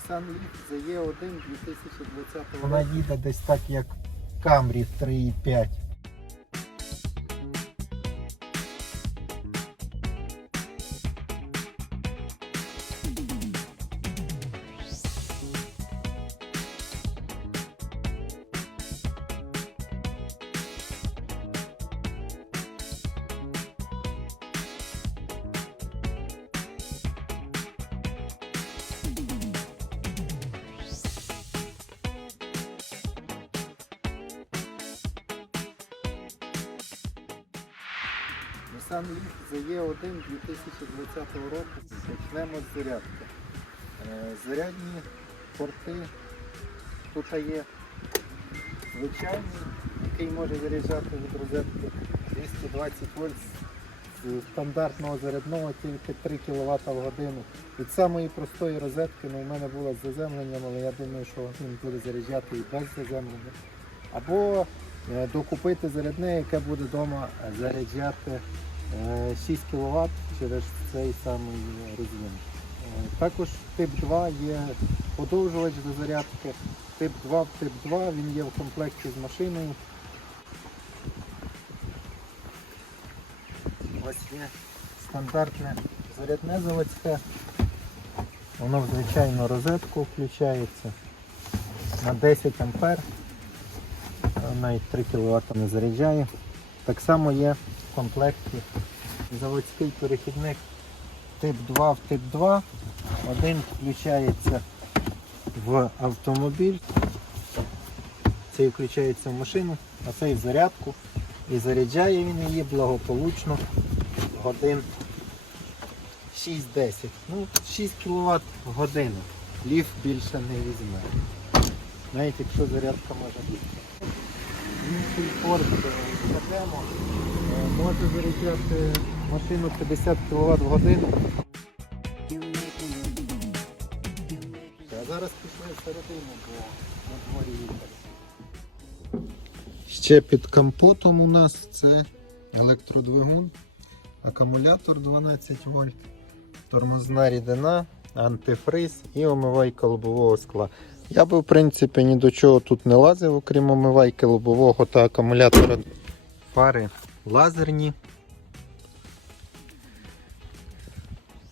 Nissan Leaf ZE1 2020 року. Вона їде десь так, як Camry 3.5. Nissan Leaf ZE1 2020 року. Почнемо з зарядки. Е, Зарядні порти тут є звичайний, який може заряджати від розетки 220 вольт стандартного зарядного тільки 3 кВт в годину. Від самої простої розетки ну, у мене було з заземленням, але я думаю, що він буде заряджати і без заземлення. Або е, докупити зарядне, яке буде вдома заряджати 6 кВт через цей самий роз'єм. Е, Також тип 2 є подовжувач до зарядки. Тип 2 в тип 2 він є в комплекті з машиною. Ось є стандартне зарядне заводське. Воно в звичайну розетку включається на 10 А. Навіть 3 кВт не заряджає. Так само є в комплекті заводський перехідник тип 2 в тип 2. Один включається в автомобіль, цей включається в машину, а цей в зарядку. І заряджає він її благополучно годин 6-10. Ну, 6 кВт в годину. Ліф більше не візьме. Навіть якщо зарядка може бути. Інший порт демо може заряджати машину 50 кВт в годину. А зараз пішли всередину, бо на дворі вітер. Ще під капотом у нас це електродвигун, акумулятор 12 вольт, тормозна рідина, антифриз і омивайка лобового скла. Я би в принципі ні до чого тут не лазив, окрім омивайки лобового та акумулятора. Фари лазерні.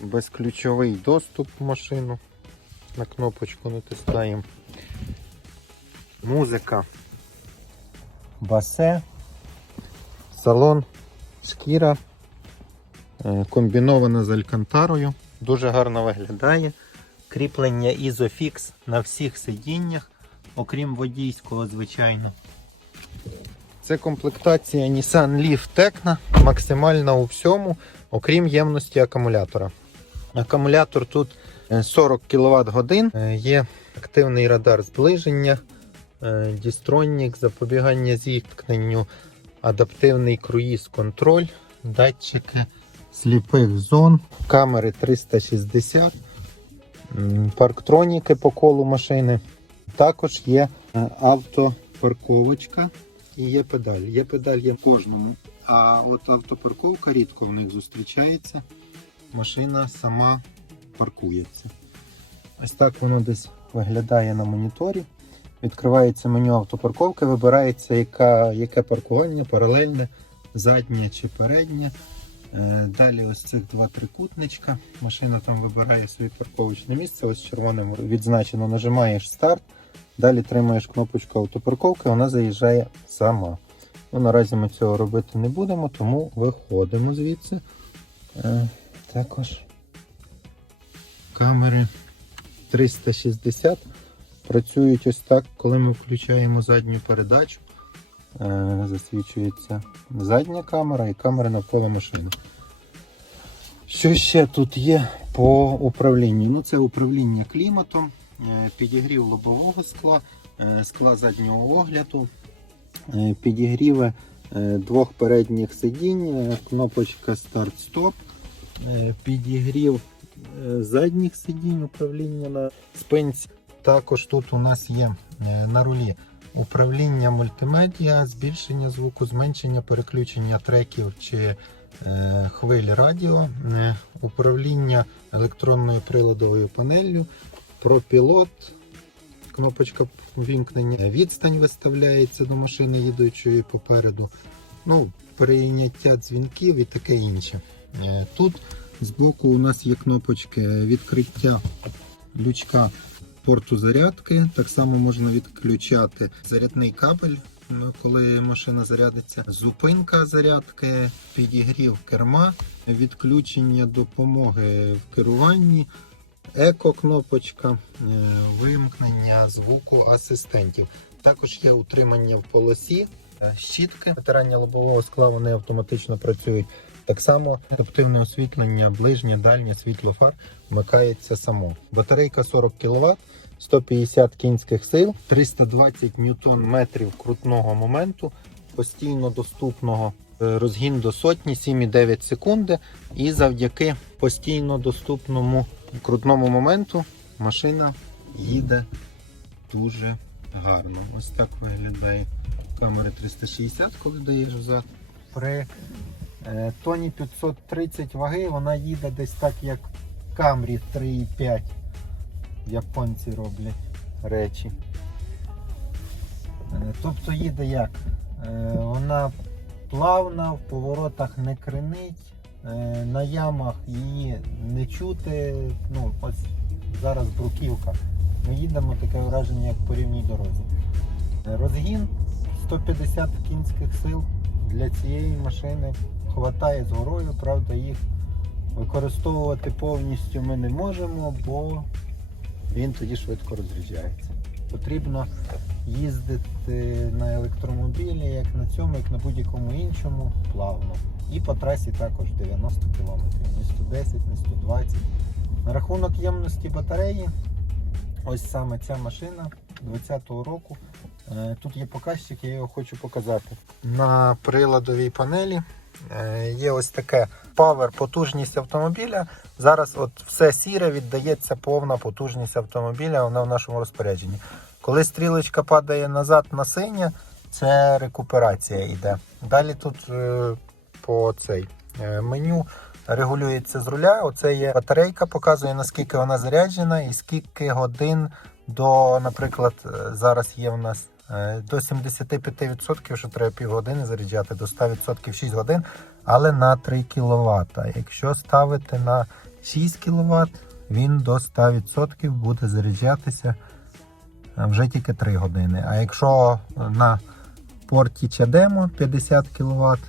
Безключовий доступ в машину. На кнопочку натискаємо. Музика. Басе. Салон. Шкіра. Е, Комбінована з алькантарою. Дуже гарно виглядає. Кріплення Isofix на всіх сидіннях, окрім водійського, звичайно. Це комплектація Nissan Leaf Tecna, максимальна у всьому, окрім ємності акумулятора. Акумулятор тут е, 40 кВт годин. Е, Є активний радар зближення, е, дістронік, запобігання зіткненню, адаптивний круїз-контроль, датчики сліпих зон, камери 360, парктроніки по колу машини. Також є е, автопарковочка і є педаль. Є педаль є в кожному. А от автопарковка рідко в них зустрічається. Машина сама паркується. Ось так воно десь виглядає на моніторі. Відкривається меню автопарковки, вибирається яка, яке паркування, паралельне, заднє чи переднє. Е, Далі ось цих два трикутничка. Машина там вибирає своє парковочне місце. Ось червоним відзначено нажимаєш старт. Далі тримаєш кнопочку автопарковки, вона заїжджає сама. Ну, Наразі ми цього робити не будемо, тому виходимо звідси. Е, Також камери 360 працюють ось так, коли ми включаємо задню передачу. Е, Засвічується задня камера і камера навколо машини. Що ще тут є по управлінню? Ну, це управління кліматом, підігрів лобового скла, е, скла заднього огляду, е, підігріви е, двох передніх сидінь, е, кнопочка старт-стоп, е, підігрів е, задніх сидінь, управління на спинці. Також тут у нас є е, на рулі управління мультимедіа, збільшення звуку, зменшення переключення треків чи е, хвиль радіо, е, управління електронною приладовою панеллю, Про пілот, кнопочка вімкнення, відстань виставляється до машини їдучої попереду. Ну, прийняття дзвінків і таке інше. Е, Тут збоку у нас є кнопочки відкриття лючка порту зарядки. Так само можна відключати зарядний кабель, ну, коли машина зарядиться, зупинка зарядки, підігрів керма, відключення допомоги в керуванні, еко-кнопочка, е, вимкнення звуку асистентів. Також є утримання в полосі, е, щітки, витирання лобового скла вони автоматично працюють. Так само адаптивне освітлення, ближнє, дальнє світло фар вмикається само. Батарейка 40 кВт, 150 кінських сил, 320 ньютон метрів крутного моменту, постійно доступного е, розгін до сотні 7,9 секунди. І завдяки постійно доступному крутному моменту машина їде дуже гарно. Ось так виглядає камера 360, коли даєш взад. При е, тоні 530 ваги вона їде десь так, як Camry 3,5. Японці роблять речі. Е, Тобто їде як? Е, Вона плавна, в поворотах не кренить, е, на ямах її не чути. Ну, ось зараз бруківка. Ми їдемо таке враження, як по рівній дорозі. Е, Розгін 150 кінських сил для цієї машини хватає з горою, правда, їх використовувати повністю ми не можемо, бо він тоді швидко розряджається. Потрібно їздити на електромобілі, як на цьому, як на будь-якому іншому, плавно. І по трасі також 90 км, не 110, не 120. На рахунок ємності батареї, ось саме ця машина 2020 року. Е, Тут є показчик, я його хочу показати. На приладовій панелі е, є ось таке павер, потужність автомобіля. Зараз от все сіре віддається повна потужність автомобіля, вона в нашому розпорядженні. Коли стрілочка падає назад на синє, це рекуперація йде. Далі тут е, по цей е, меню регулюється з руля. Оце є батарейка, показує наскільки вона заряджена і скільки годин до, наприклад, е, зараз є в нас е, до 75%, що треба півгодини заряджати, до 100% 6 годин, але на 3 кВт. Якщо ставити на 6 кВт, він до 100% буде заряджатися вже тільки 3 години. А якщо на порті Чадемо 50 кВт,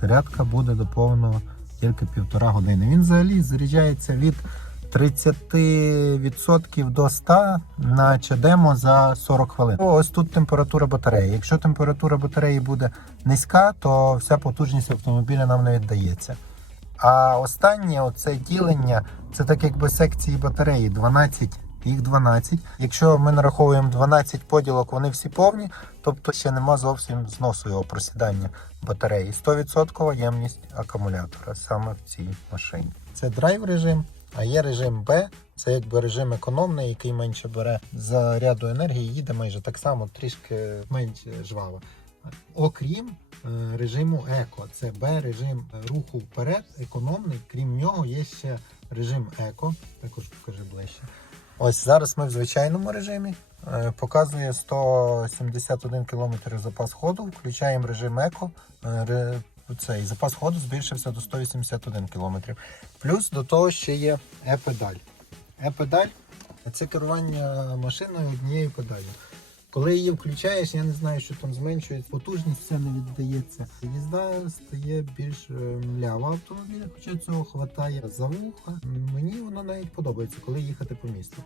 зарядка буде до тільки півтора години. Він взагалі заряджається від 30% до 100 на чадемо за 40 хвилин. Ось тут температура батареї. Якщо температура батареї буде низька, то вся потужність автомобіля нам не віддається. А останнє оце ділення це так якби секції батареї 12. Їх 12. Якщо ми нараховуємо 12 поділок, вони всі повні, тобто ще нема зовсім зносу його просідання батареї. 100% ємність акумулятора саме в цій машині. Це драйв режим, а є режим Б, це якби режим економний, який менше бере заряду енергії, їде майже так само, трішки менш жваво. Окрім е, режиму еко, це Б режим руху вперед, економний. Крім нього, є ще режим еко. Також покажи ближче. Ось зараз ми в звичайному режимі. Е, Показує 171 км запас ходу. Включаємо режим еко. Е, Цей запас ходу збільшився до 181 км. Плюс до того ще є е-педаль. Е-педаль це керування машиною однією педалю. Коли її включаєш, я не знаю, що там зменшується, потужність все не віддається. Їзда стає більш е, млява автомобіля, хоча цього хватає за вуха. Мені воно навіть подобається, коли їхати по місту.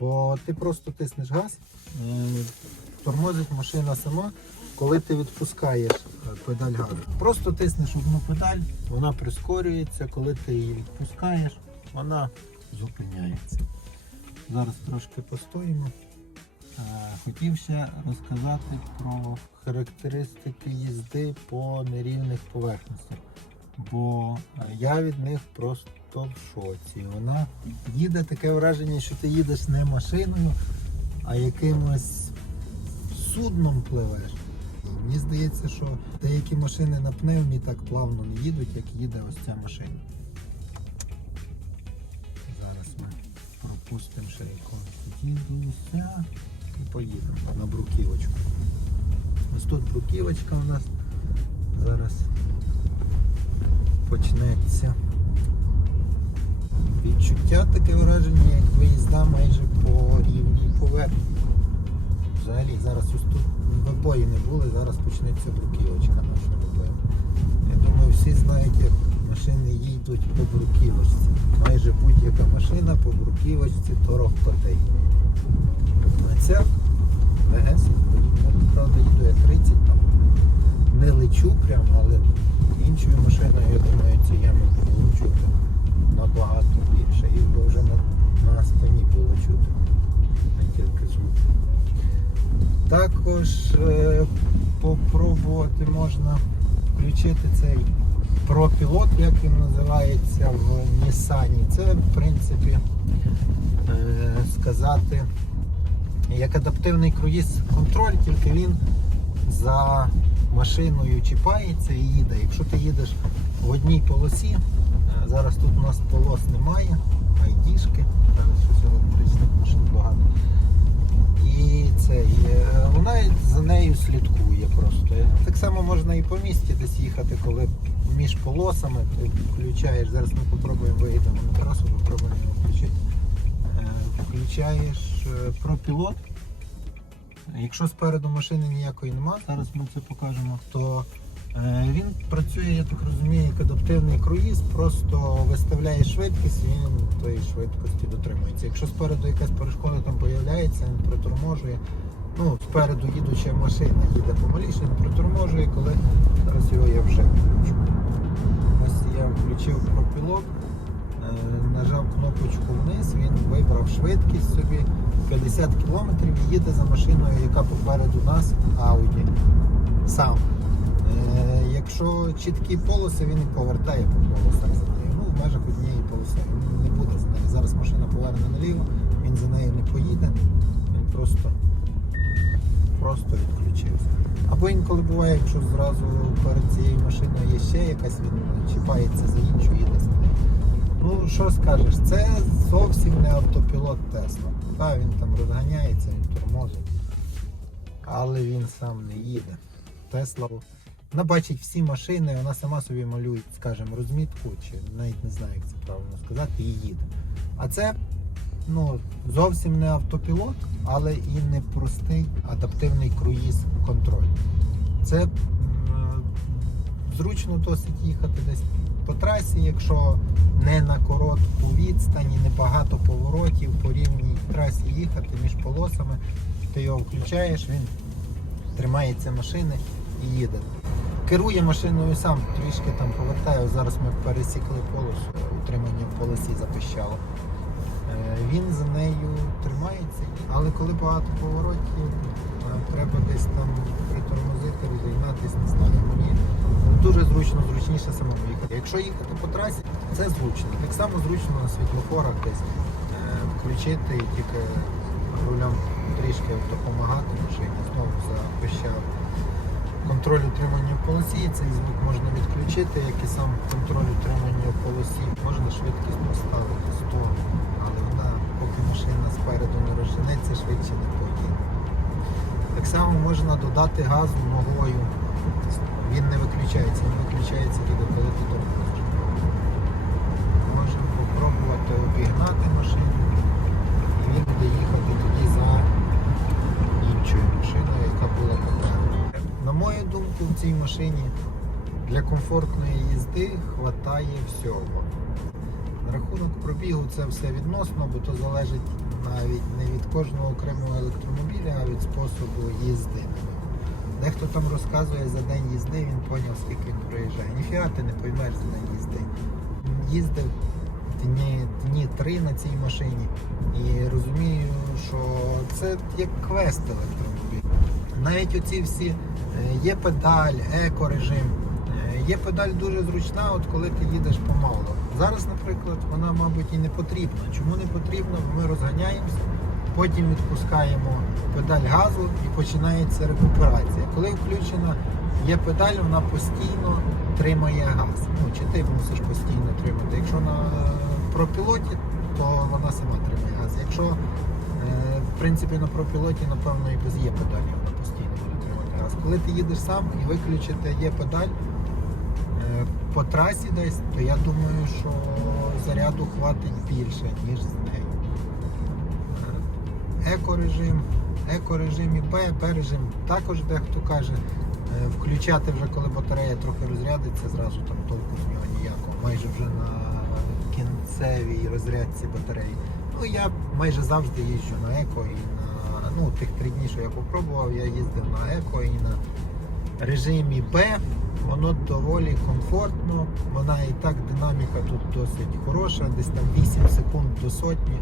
Бо ти просто тиснеш газ, е, тормозить машина сама. Коли ти відпускаєш е, педаль газу, просто тиснеш одну педаль, вона прискорюється. Коли ти її відпускаєш, вона зупиняється. Зараз трошки постоїмо. Е, Хотів ще розказати про характеристики їзди по нерівних поверхностях, бо е, я від них просто в шоці. Вона їде таке враження, що ти їдеш не машиною, а якимось судном пливеш. Мені здається, що деякі машини на пневмі так плавно не їдуть, як їде ось ця машина. Зараз ми Пустимо шейку. Дідуся. І поїдемо на бруківочку. Ось тут бруківочка у нас. Зараз почнеться. Відчуття таке враження, як виїзда майже по рівній поверхні. Взагалі, зараз ось тут вибої не були, зараз почнеться бруківочка наша робити. Я думаю, всі знають, як машини їдуть по бруківочці. Майже будь-яка машина по бруківочці торох котей. А ця. Правда, їду я 30 там. Не лечу прям, але іншою машиною, я думаю, ці ями було чути набагато більше. Їх би вже на, на спині було чути. Не тільки звук. Також е, попробувати можна включити цей пропілот, як він називається в Нісані. Це, в принципі, е, сказати, як адаптивний круїз контроль, тільки він за машиною чіпається і їде. Якщо ти їдеш в одній полосі, е, зараз тут у нас полос немає, айдішки, зараз щось електричних машин багато. І цей, е, вона за нею слідкує просто. Так само можна і по місті десь їхати, коли між полосами ти включаєш. Зараз ми попробуємо виїдемо на трасу, попробуємо включити. Е, Включаєш е, пропілот. Якщо спереду машини ніякої нема, зараз ми це покажемо, то е, він працює, я так розумію, як адаптивний круїз, просто виставляє швидкість, і він тої швидкості дотримується. Якщо спереду якась перешкода там появляється, він приторможує. Ну, спереду їдуча машина їде помаліше, він приторможує, коли зараз його я вже включу. Я включив пропілок, е, нажав кнопочку вниз, він вибрав швидкість собі 50 км їде за машиною, яка попереду нас Audi. Сам. Е, якщо чіткі полоси, він повертає по полосах за нею. Ну, в межах однієї полоси. Він не буде за нею. Зараз машина поверне наліво, він за нею не поїде, він просто, просто відключився. Або інколи буває, якщо зразу перед цією машиною є ще якась, він чіпається за іншу, їде. Ну, що скажеш, це зовсім не автопілот Тесла. Та він там розганяється, він тормозить, але він сам не їде. Тесла вона бачить всі машини, вона сама собі малює, скажімо, розмітку, чи навіть не знаю, як це правильно сказати, і їде. А це ну, зовсім не автопілот, але і не простий адаптивний круїз контроль. Це зручно досить їхати десь по трасі, якщо не на коротку відстані, не багато поворотів, по рівній трасі їхати між полосами, ти його включаєш, він тримається машини і їде. Керує машиною сам, трішки там повертаю. Зараз ми пересікли полосу, утримання в полосі запищало. Е, Він за нею тримається, але коли багато поворотів, е, треба десь там притормозити, розігнатись, не знаю. Мені дуже зручно, зручніше самому їхати. Якщо їхати по трасі, це зручно. Так само зручно на світлофорах десь е, включити і тільки рулям трішки допомагати машині, знову запищав. Контроль утримання в полосі, цей звук можна відключити, як і сам контроль утримання в полосі. Можна швидкість поставити 100, але вона, поки машина спереду не розженеться, швидше не поїде. Так само можна додати газу ногою. Він не виключається, він виключається тільки коли ти тормозиш. Можемо спробувати обігнати машину, і він буде їхати тоді за іншою машиною, яка була попереду. На мою думку, в цій машині для комфортної їзди вистачає всього. Рахунок пробігу це все відносно, бо то залежить навіть не від кожного окремого електромобіля, а від способу їзди. Дехто там розказує за день їзди, він зрозумів, скільки він проїжджає. Ніфіга ти не поймеш за день їзди. Їздив дні, дні три на цій машині і розумію, що це як квест електромобіль. Навіть оці всі е, є педаль, еко-режим. Е, Є педаль дуже зручна, от коли ти їдеш помало. Зараз, наприклад, вона, мабуть, і не потрібна. Чому не потрібна? Бо ми розганяємося, потім відпускаємо педаль газу і починається рекуперація. Коли включена є педаль, вона постійно тримає газ. Ну, чи ти мусиш постійно тримати. Якщо на пропілоті, то вона сама тримає газ. Якщо е, в принципі на пропілоті, напевно, і без є педалі вона постійно буде тримати газ. Коли ти їдеш сам і виключити є педаль по трасі десь, то я думаю, що заряду хватить більше, ніж з нею. Екорежим, екорежим і Б-режим також дехто каже. е, Включати вже коли батарея трохи розрядиться, зразу там толку з нього ніякого. Майже вже на кінцевій розрядці батареї. Ну я майже завжди їжджу на еко і на ну тих три дні, що я попробував, я їздив на еко і на режимі Б. Воно доволі комфортно, вона і так динаміка тут досить хороша, десь там 8 секунд до сотні.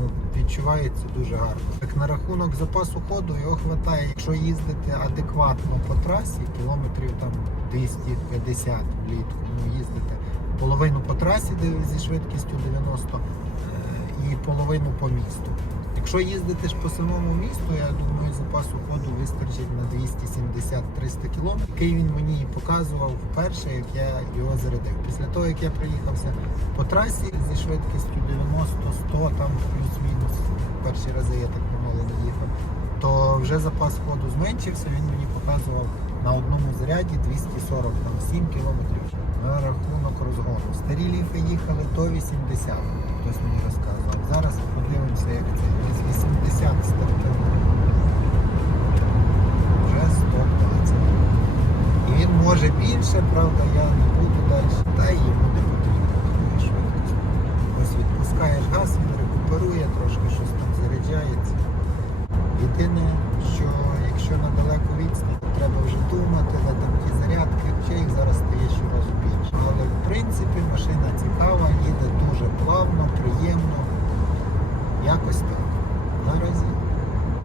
Ну, відчувається дуже гарно. Так на рахунок запасу ходу його вистачає, якщо їздити адекватно по трасі, кілометрів там 250 влітку, ну їздити половину по трасі зі швидкістю 90 е, і половину по місту. Якщо їздити ж по самому місту, я думаю, запасу ходу вистачить на 270-300 км, який він мені показував вперше, як я його зарядив. Після того, як я приїхався по трасі зі швидкістю 90-100, там плюс-мінус, перші рази я так помало не їхав, то вже запас ходу зменшився, він мені показував на одному заряді 247 км на рахунок розгону. Старі ліфи їхали до 80, хтось мені розказував. Зараз подивимося, як це. Десь 80 стартанув. Вже 120. І він може більше, правда, я не буду далі.